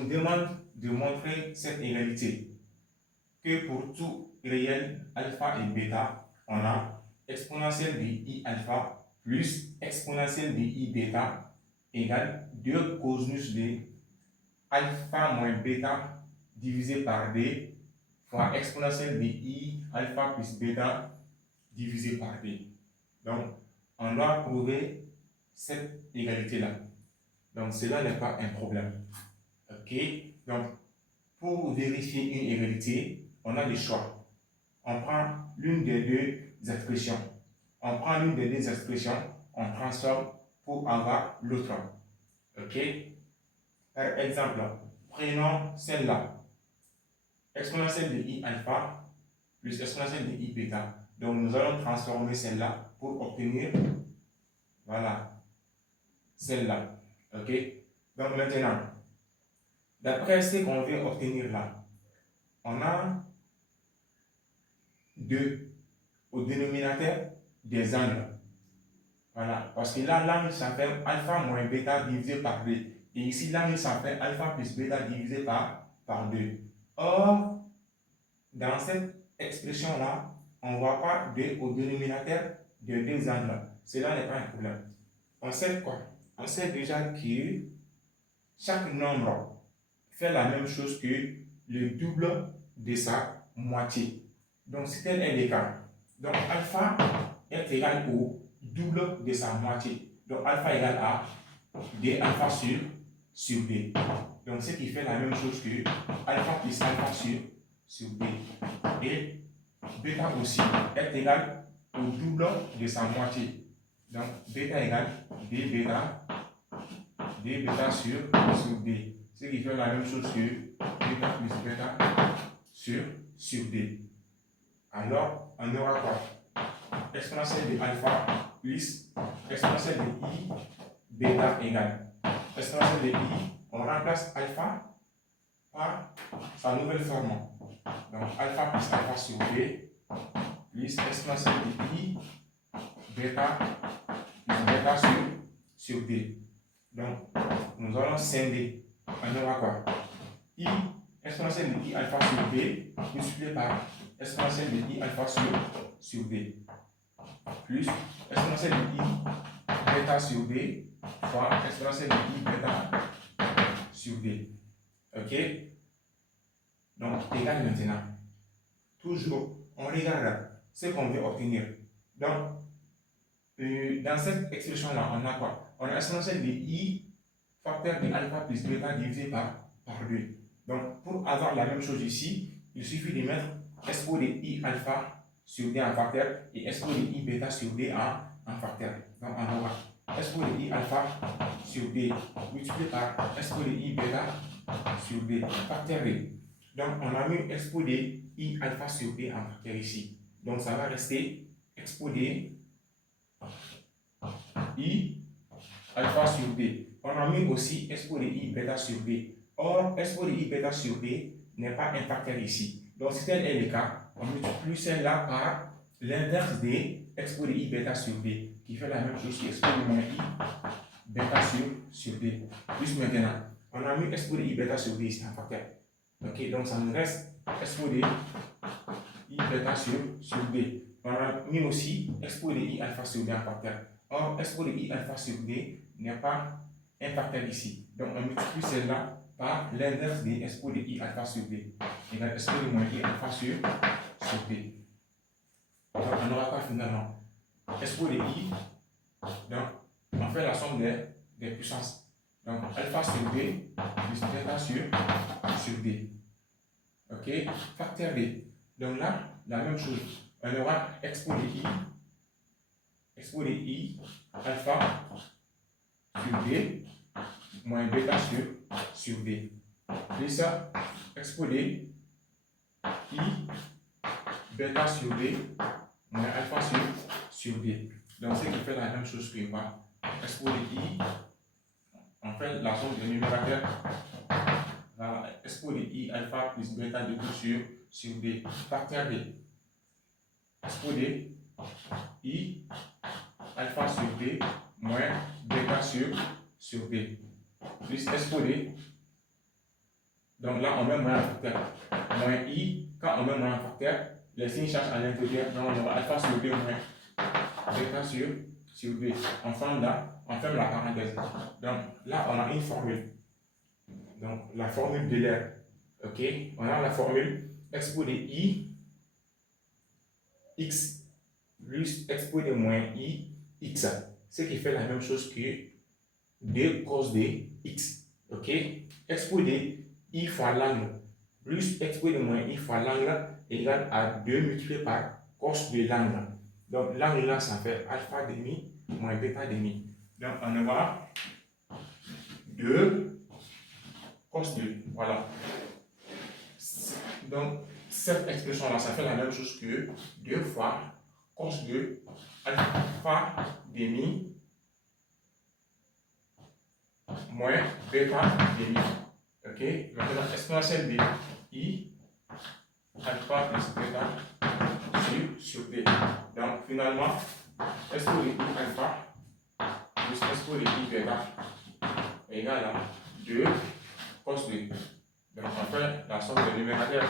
nous demande de montrer cette égalité, que pour tout réel alpha et bêta, on a exponentielle de I alpha plus exponentielle de I bêta égale 2 cosinus de alpha moins bêta divisé par D fois exponentielle de I alpha plus bêta divisé par D. Donc, on doit prouver cette égalité-là. Donc, cela n'est pas un problème. OK? Donc, pour vérifier une égalité, on a le choix. On prend l'une des deux expressions. On prend l'une des deux expressions, on transforme pour avoir l'autre. OK? Par exemple, prenons celle-là. Exponentielle de I alpha plus exponentielle de I bêta. Donc, nous allons transformer celle-là pour obtenir, voilà, celle-là. OK? Donc, maintenant, d'après ce qu'on veut obtenir là, on a 2 au dénominateur des angles. Voilà, parce que là, l'angle s'appelle alpha moins bêta divisé par 2. Et ici, l'angle s'appelle alpha plus bêta divisé par 2. Or, dans cette expression-là, on ne voit pas 2 au dénominateur de 2 angles. Cela n'est pas un problème. On sait quoi? On sait déjà que chaque nombre fait la même chose que le double de sa moitié. Donc, c'est tel est le cas. Donc, alpha est égal au double de sa moitié. Donc, alpha égale à d alpha sur d. Donc, ce qui fait la même chose que alpha plus alpha sur d. Et bêta aussi est égal au double de sa moitié. Donc, bêta égale d bêta sur d. Ce qui fait la même chose que bêta plus bêta sur d. Alors, on aura quoi? Exponentielle de alpha plus exponentielle de I bêta égale. Exponentielle de I, on remplace alpha par sa nouvelle forme. Donc, alpha plus alpha sur b plus exponentielle de I bêta plus bêta sur d. Donc, nous allons scinder. On aura quoi? I exponentielle de I alpha sur b multiplié par exponentielle de I alpha sur d plus exponentielle de I bêta sur d fois exponentielle de I bêta sur d. OK? Donc, égal maintenant. Toujours, on regarde ce qu'on veut obtenir. Donc, dans cette expression-là, on a quoi? On a exponentielle de I facteur de alpha plus bêta divisé par 2. Donc, pour avoir la même chose ici, il suffit de mettre expo de I alpha sur d en facteur et expo de I bêta sur d en facteur. Donc, on aura expo de I alpha sur d multiplié par expo de I bêta sur d facteur d. Donc, on a mis expo de I alpha sur d en facteur ici. Donc, ça va rester expo de I alpha sur d. On a mis aussi expo de I bêta sur d. Or, expo de I bêta sur d n'est pas un facteur ici. Donc, si tel est le cas, on multiplie celle-là par l'inverse de expo de I bêta sur d, qui fait la même chose que expo de moins I bêta sur d. Plus maintenant, on a mis expo de I bêta sur d ici en facteur. Ok, donc ça nous reste expo de I bêta sur d. On a mis aussi expo de I alpha sur d en facteur. Or, expo de I alpha sur d n'est pas un facteur ici. Donc, on multiplie celle-là par l'inverse de expo de I alpha sur d. Égale expo de moins I alpha sur d. Donc, on aura quoi finalement? Expo de I, donc, on fait la somme des puissances. Donc, alpha sur d plus bêta sur d. OK? Facteur d. Donc là, la même chose. On aura expo de I alpha sur d moins bêta sur d. Plus ça, expo de I bêta sur d moins alpha sur d. Donc, ce qui fait la même chose que quoi? Expo de I, on fait la somme des numérateurs. Voilà, expo de I alpha plus bêta de tout sur d. Facteur d. Expo de I alpha sur d moins bêta sur d. Plus expo de Donc là, on met moins un facteur. Moins I, quand on met moins un facteur, les signes changent à l'intérieur. Donc on aura alpha sur B moins bêta sur B. On ferme la parenthèse. Donc là, on a une formule. Donc la formule de l'air. Ok, on a la formule exposé I x plus exposé moins I x. Ce qui fait la même chose que 2 cos de x. Ok, exposé I fois l'angle plus exposé moins I fois l'angle égale à 2 multiplié par cos de l'angle. Donc l'angle là, ça fait alpha demi moins bêta demi. Donc on aura 2 cos 2. Voilà. Donc cette expression là, ça fait la même chose que 2 fois cos 2 alpha demi moins bêta demi. Ok, maintenant exponentielle de I alpha plus bêta sur D. Donc finalement, exposé I alpha plus exposé I bêta égale à 2 cos 2. Donc on fait la somme des numérateurs.